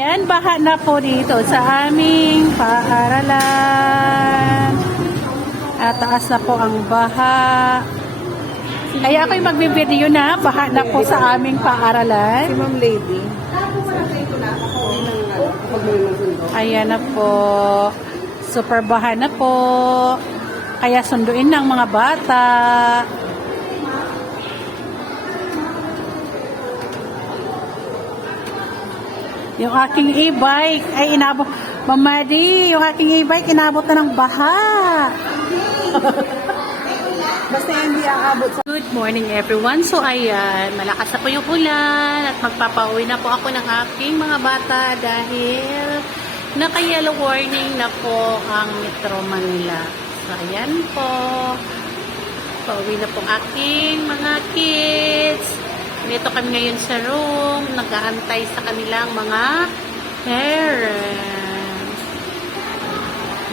Yan, baha na po dito sa aming paaralan. At taas na po ang baha. Kaya ako'y magbibideo na, baha na po sa aming paaralan. Si Ma'am Lady. Ayan na po. Super baha na po. Kaya sunduin ng mga bata. Yung aking e-bike ay inabot. Mamadi, yung aking e-bike inabot na ng baha. Basta hindi aabot sa... Good morning everyone. So ayan, malakas na po yung ulan at magpapauwi na po ako ng aking mga bata dahil naka-yellow warning na po ang Metro Manila. So ayan po. Pauwi na po aking mga kids. Dito kami ngayon sa room, nag-aantay sa kanilang mga parents.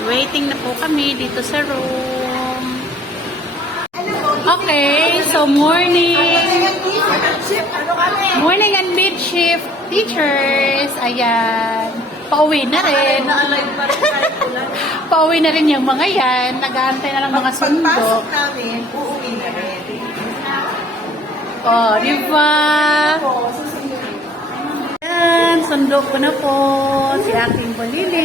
Waiting na po kami dito sa room. Okay, so morning and mid shift teachers. Ayan. Pauwi na rin. Pauwi na rin yung mga yan. Nag-aantay na ng mga sundo. Pagpasok namin, uuwi na rin. Oh, di ba? Ayan, sundo ko na po si aking balili.